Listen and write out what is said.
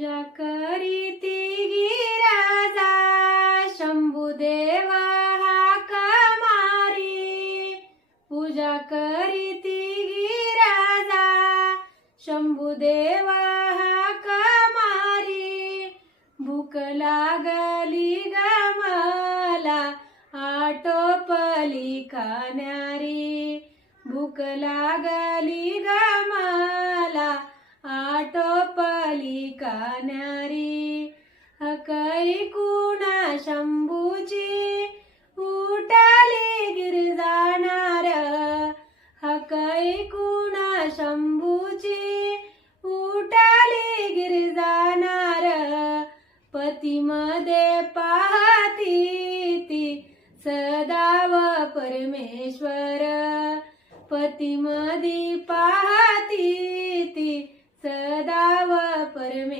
पूजा करीती गिराजा शंभुदेवा हाक मारी पूजा करीती गिराजा शंभुदेवा हाक मारी भूक लागली ग मला आटोपली खाणारी भूक लागली ग मला आटोपली खाणारी हकै कुणा शंभूची उठाली गिरजाणार हकै कुणा शंभूची उठाली गिरजाणार पतीमध्ये पाहती ती सदाव परमेश्वर पतीमध्ये पाहती ती सदाव परमेश्वर